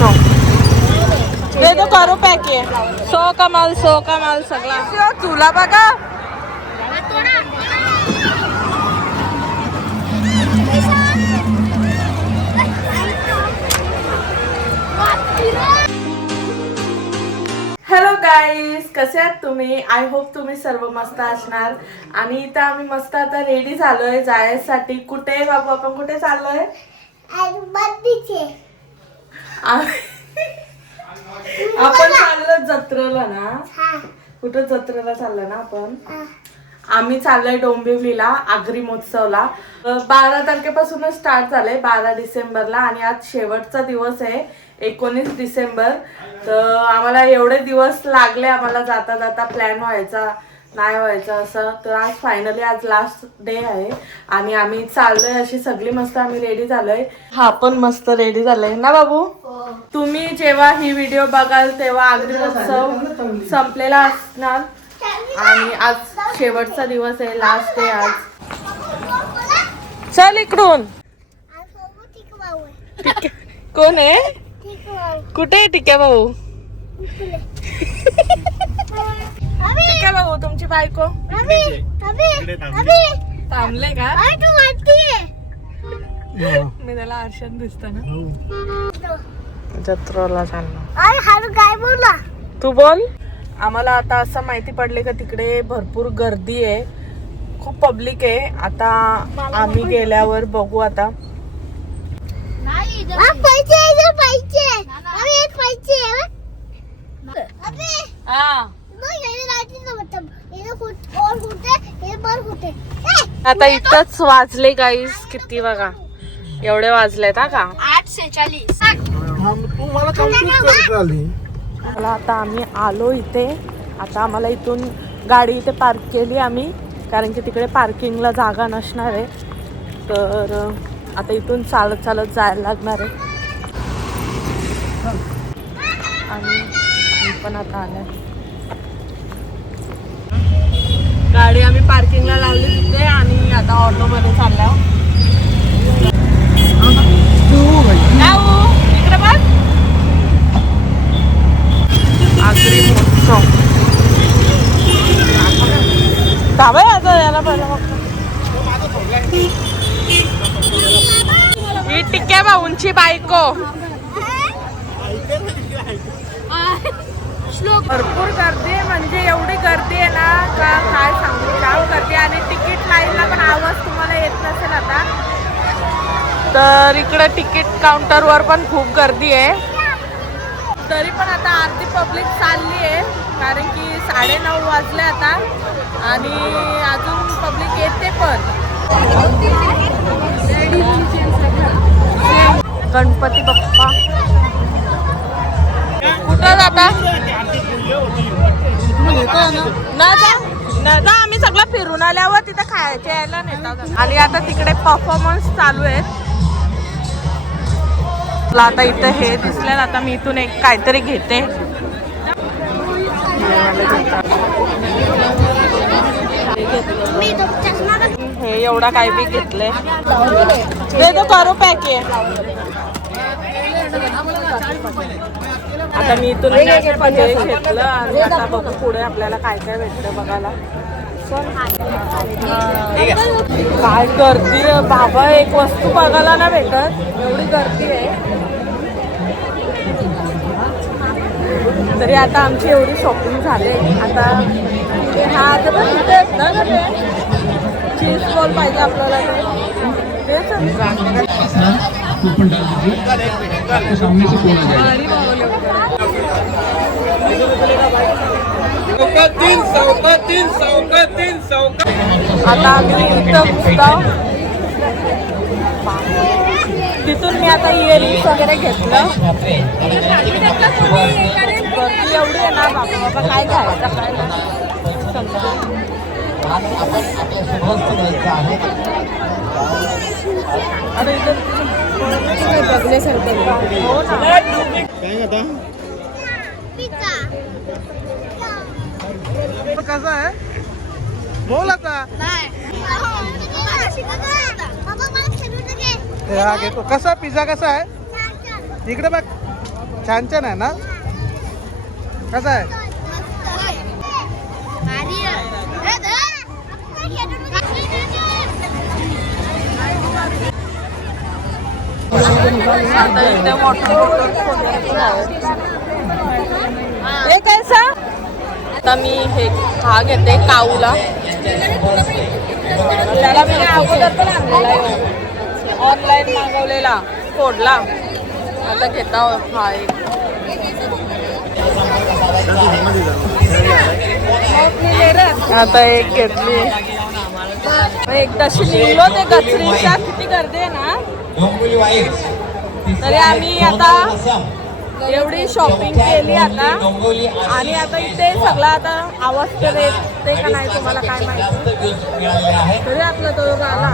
मोठं दे दो करो पैक आहे 100 का माल सगळा चुला बघा. हॅलो गाईज, कसे आहात तुम्ही? आय होप तुम्ही सर्व मस्त असणार. आणि इथं आम्ही मस्त आता रेडी झालोय जायसाठी. कुठे बाबू, आपण कुठे चाललोय? आपण चाललो जत्रेला ना. कुठं जत्रेला चाललो ना आपण? आम्ही चाललोय डोंबिवलीला आगरी महोत्सवला. 12 तारखेपासूनच स्टार्ट झालंय, 12 डिसेंबरला. आणि आज शेवटचा दिवस आहे 19 डिसेंबर. तर आम्हाला एवढे दिवस लागले आम्हाला जाता जाता प्लॅन व्हायचा नाही व्हायचा असं. तर आज फायनली आज लास्ट डे आहे आणि आम्ही चाललोय. अशी सगळी मस्त आम्ही रेडी झालोय. हा पण मस्त रेडी झालाय ना बाबू. तुम्ही जेव्हा ही व्हिडिओ बघाल तेव्हा आगरी महोत्सव संपलेला असणार आणि आज शेवटचा दिवस आहे, लास्ट डे आज. चल इकडून. कोण आहे? कुठे आहे टिक्या भाऊ? टिक्या भाऊ तुमची बायको थांबले का? मी त्याला आरशात दिसत ना. जत्रेला चाललो. काय बोला तू बोल. आम्हाला आता असं माहिती पडले का तिकडे भरपूर गर्दी आहे, खूप पब्लिक आहे. आता आम्ही गेल्यावर बघू आता. आता इथंच वाजले गाईस, किती बघा एवढे वाजलेत का? 8:46. मला आता आम्ही आलो इथे. आता आम्हाला इथून गाडी इथे पार्क केली आम्ही, कारण की तिकडे पार्किंगला जागा नसणार आहे. तर आता इथून चालत चालत जायला लागणार आहे. आणि मी पण आता आले. गाडी आम्ही पार्किंगला लावली तिथे आणि आता ऑटोमध्ये चाललो. इकडे बघ. आगरी महोत्सव काय आता याला पहिला ही टिक्या भाऊंची बायको. भरपूर गर्दी आहे, म्हणजे एवढी गर्दी आहे ना का काय सांगू. जाम गर्दी. आणि तिकीट लाईनला पण आवाज तुम्हाला येत नसेल आता. तर इकडे तिकीट काउंटरवर पण खूप गर्दी आहे. तरी पण आता अर्धी पब्लिक चालली आहे, कारण की 9:30 वाजले आता आणि अजून पब्लिक येते पण. गणपती बाप्पा कुठं जाता? ना जा आम्ही सगळं फिरून आल्यावर तिथं खायचे यायला नेतात. आणि आता तिकडे परफॉर्मन्स चालू आहेत. आता इथं हे दिसलं. आता मी इथून एक काहीतरी घेते. हे एवढा काय बी घेतलंय. ते तो करो पॅक आहे. आता मी इथून घेतलं आणि आता बघू पुढे आपल्याला काय काय भेटतं बघायला. काय गर्दी आहे बाबा, एक वस्तू बघायला ना भेटत, एवढी गर्दी आहे. तरी आता आमची एवढी शॉपिंग झाले. आता हा आता पण तिथे आहेत ना का चीज बॉल पाहिजे आपल्याला. तेच आता आम्ही इथं घुसतो. तिथून मी आता इयरिंग्स वगैरे घेतलं. गर्दी एवढी आहे ना बाबा बाबा, काय घ्यायचं काय अरे इथं बघण्यासारखं. हो ना. कसा आहे बोल आता. हा घेतो. कसा पिझ्झा कसा आहे इकडे बघ. छान छान आहे ना? कसं आहे? आता इथे वॉटर हे कैसा? आता मी हे हा घेते काऊला. त्याला मी अगोदर पण आणलेला आहे, ऑनलाईन मागवलेला फोडला. आता घेता हा एक. आता एक घेतली. एकदाशी निघलो ते गचरीच्या किती गर्दी आहे ना. तरी आम्ही आता एवढी शॉपिंग केली आता आणि आता इथे सगळा आता आवाज तर येते का नाही तुम्हाला काय माहिती. तरी आपला तो आला.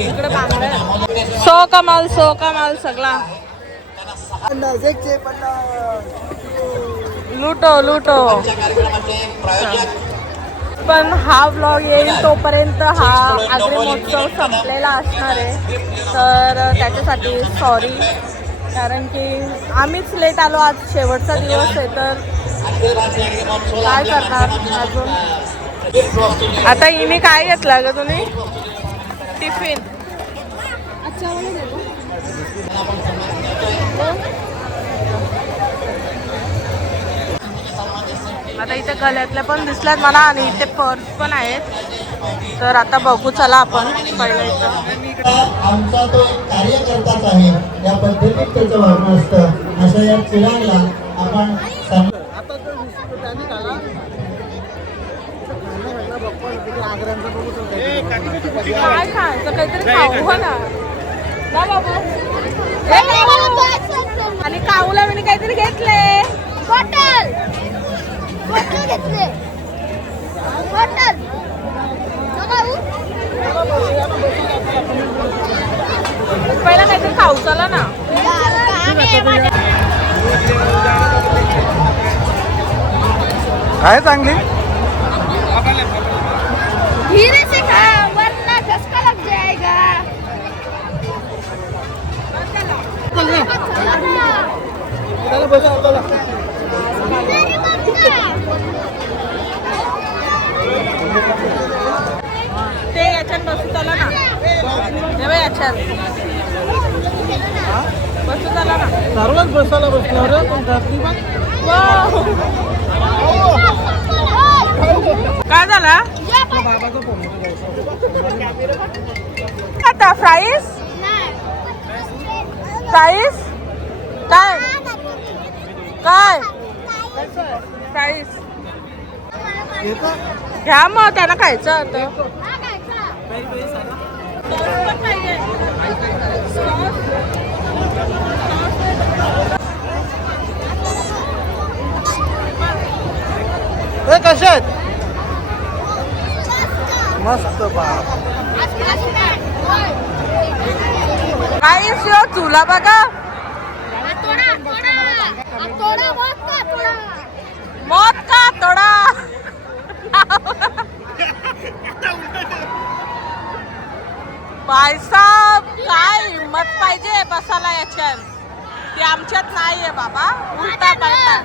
इकडे बांगड्या सो कमाल सगळा लुटो. पण हा व्लॉग येईल तोपर्यंत हा आगरी महोत्सव संपलेला असणार आहे. तर त्याच्यासाठी सॉरी, कारण की आम्हीच लेट आलो. आज शेवटचा दिवस आहे तर काय करणार अजून. आता हिने काय घेतला ग तुम्ही? टिफिन. आता इथे गळ्यातल्या पण दिसल्यात मला आणि इथे पर्स पण आहेत. तर आता बघू चला आपण पहिलं. आमचा तो एक कार्यकर्ताच आहे, या पद्धतीत त्याचं वागणं असतं. असं या चिरागला आपण काय खायचं काहीतरी खाऊ हो ना बाबा. आणि काऊला मी काहीतरी घेतले. बॉटल घेतले. बॉटल पहिला काहीतरी खाऊ चला ना. आहे चांगली. धीरे से खा वरना झटका लग जाएगा. ते याच्यात बसू चला ना. याच्यात बसू चला ना. सर्वच बसायला बसल्यावर पण गर्दी पण. काय झाला बाबाचा फोन. आता फ्राईस काय काय फ्राईस घ्या मग त्यांना खायचं होतं. कसे आहेत? मस्त बाप. काय तुला बघा मौत का तोडा. भाईसाब काय हिंमत पाहिजे बसायला याच्यात. ते आमच्यात नाहीये बाबा. उलटा पलटा.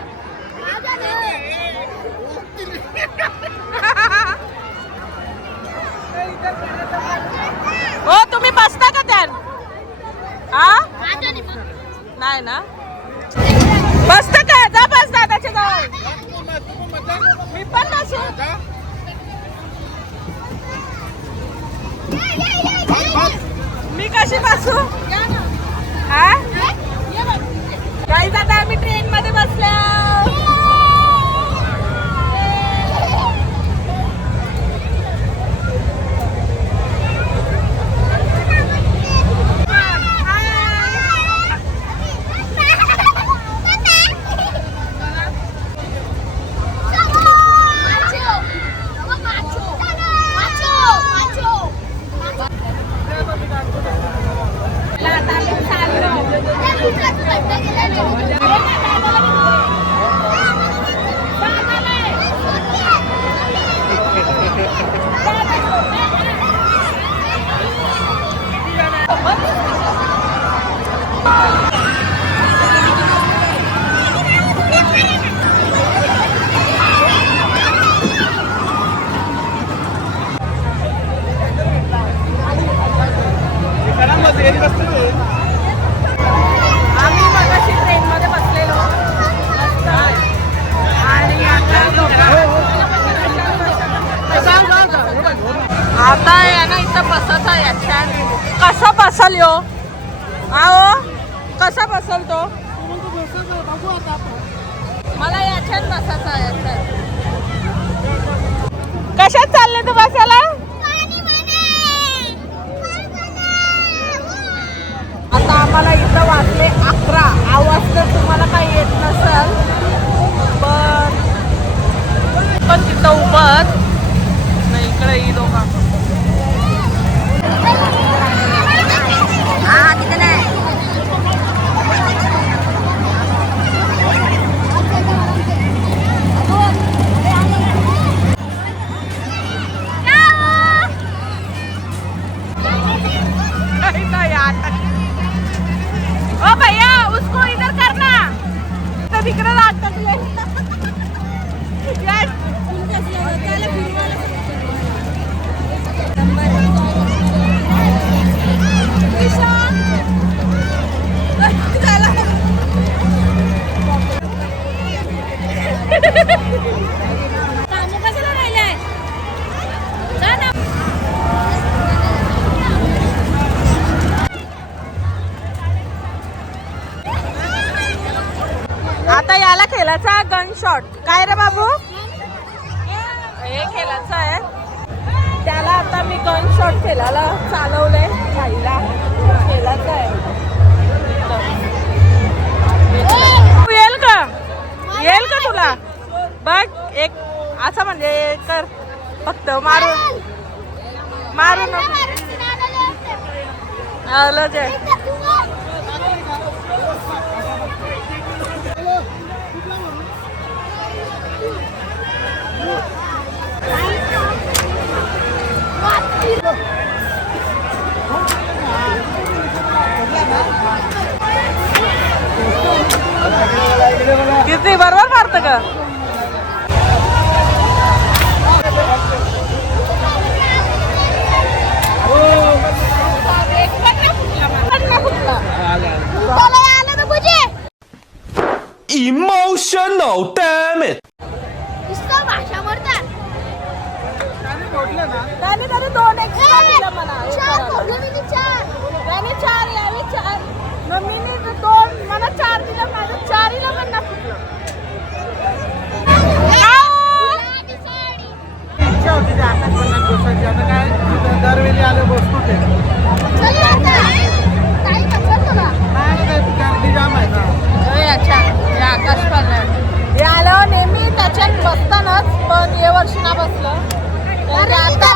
हो तुम्ही बसता का त्यान? हा नाही ना. बसता का? जा बस दादाच्या जवळ. मी पण बसू. मी कशी बसू? हा काही आता आम्ही ट्रेन मध्ये बसल्या. आता आहे ना इथं बसायचा याच्या कसा बसल यो आओ कसा बसल तो मला याच्यात बसायचा याच्यात कशात चालले तू बसायला आता आम्हाला इथं वाजले 11 आवाज तर तुम्हाला काही येत नसेल पण तिथं उभं नाही इकडे ही दोघा ओ भैया उसको इधर करना तो तिकडे अटकले आता याला खेळायचा गन शॉट काय रे बाबू हे खेळायचं आहे त्याला आता मी गन शॉट खेळायला चालवलंय खायला खेळायचं आहे येईल का तुला बघ एक असं म्हणजे कर फक्त मारून मारून आलं जे किती बरोबर मारत का Emotional damage. भाषा बोलतात त्याने तरी 2 एक्स्ट्रा दिलं मला त्याने 4 यावे 4 मम्मीने 2 मला 4 दिलं माझं 4ला पण ना फुटलं इच्छा होती ते आकाश पन्नास दिवसाची आता काय दरवेळी आले बसतो ते गर्दी जाम आहे ना अच्छा हे आकाश पालनार हे आल्यावर नेहमी त्याच्यात बसतानाच पण हे वर्षी ना बसलं आता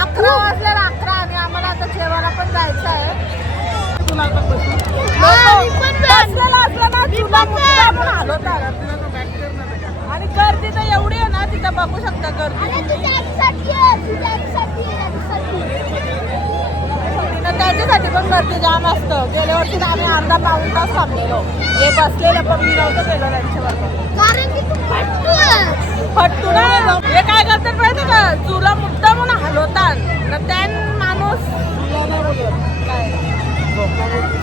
11 वाजल्याला 11 आणि आम्हाला आता जेवायला पण जायचं आहे तुला आता बसून बसलेला असला ना तुला मुद्दा पण हलवता आणि गर्दी तर एवढी आहे ना तिथं बघू शकता गर्दी तर त्याच्यासाठी पण गर्दी जाम असतं गेल्या वर्षी आम्ही अर्धा पाऊण तास थांबलेलो हे बसलेलं पण मी नव्हतं गेलो त्यांच्याबरोबर फट्टू ना हे काय करतात माहिती का तुला मुद्दा म्हणून हलवतात ना त्यान माणूस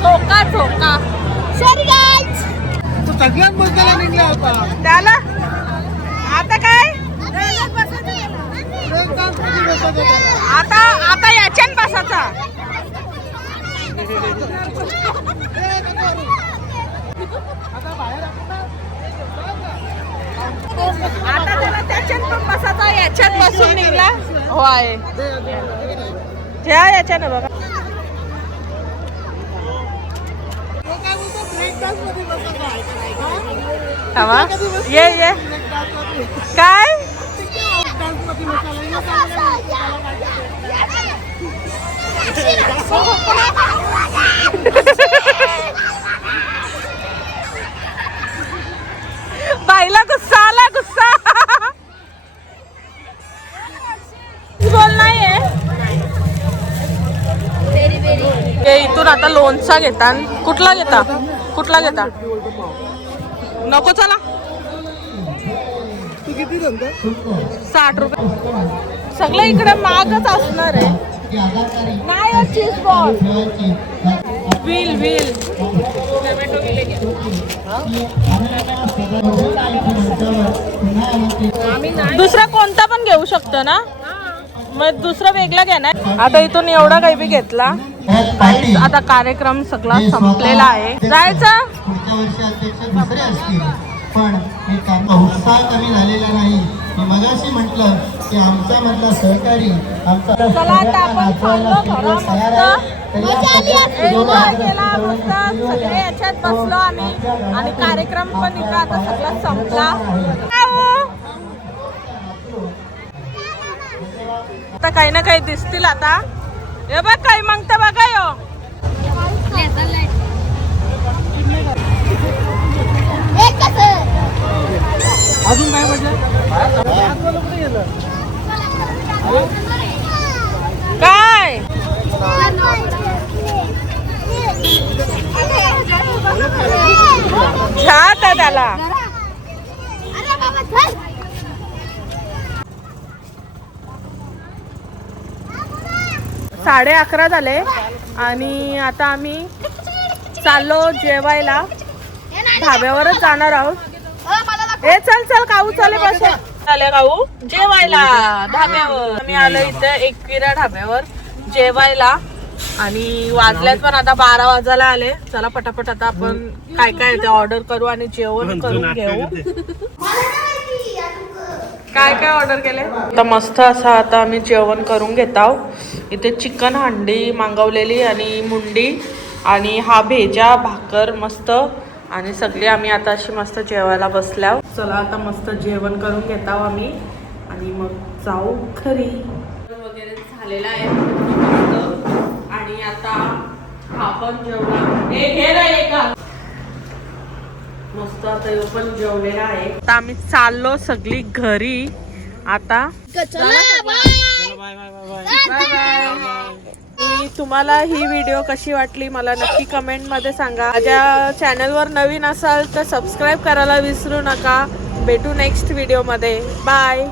झोका झोका तू सगळ्यात बसायला निघला होता त्याला आता काय आता आता याच्यान बसायचा आता त्याला त्याच्यात पण बसायचा याच्यात बसून निघला हो आहे याच्यानं बघा ये काय बाईला गुस्सा आला गुस्सा बोल नाहीये इथून आता लोणचा घेता कुठला घेता नको चला तू किती धंदा 60 रुपये सगळं इकडे महागच असणार आहे नाही चीज बॉल व्हील दुसरा कोणता पण घेऊ शकतो ना मग दुसरा वेगळा घ्या ना. आता इथून एवढा काही बी घेतला. आता कार्यक्रम सगळा संपलेला आहे. जायचं पुढच्या वर्षी अध्यक्ष दुसरे असतील, पण एक उत्साह कमी झालेला नाही. मी मगाशी म्हटलं की आमच्या मधला सहकारी आमचा चला आता आपण चाललो घरामध्ये. एन्जॉय केला मस्त. सगळे याच्यात बसलो आम्ही आणि कार्यक्रम पण इथं आता सगळा संपला. आता काही ना काही दिसतील आता. हे बघ काही मागतं बघा यो. अजून काय म्हणजे काय छात आहे त्याला. 11:30 झाले आणि आता आम्ही चाललो जेवायला. धाब्यावरच जाणार आहोत. हे चल चल काऊ चाले बस चाले काऊ जेवायला धाब्यावर. आम्ही आलो इथे एकविरा ढाब्यावर जेवायला आणि वाजल्यात पण आता 12 वाजायला आले. चला पटापट आता आपण काय काय ते ऑर्डर करू आणि जेवण करून घेऊ. काय काय ऑर्डर केले तर मस्त असं आता आम्ही जेवण करून घेत आहोत. इथे चिकन हांडी मागवलेली आणि मुंडी आणि हा भेजा भाकर मस्त आणि सगळी आम्ही आता अशी मस्त जेवायला बसल्या. चला आता मस्त जेवण करून घेत आहोत आम्ही आणि मग जाऊ घरी. वगैरे झालेला आहे मस्त आणि आता हा पण जेवला. मस्त आता यो पण जेवलेला आहे. आता आम्ही चाललो सगळी घरी आता. Bye bye. तुम्हाला ही व्हिडिओ कशी वाटली मला नक्की कमेंट मध्ये सांगा. माझ्या चॅनलवर नवीन असाल तर सबस्क्राईब करायला विसरू नका. भेटू नेक्स्ट व्हिडिओ मध्ये. बाय.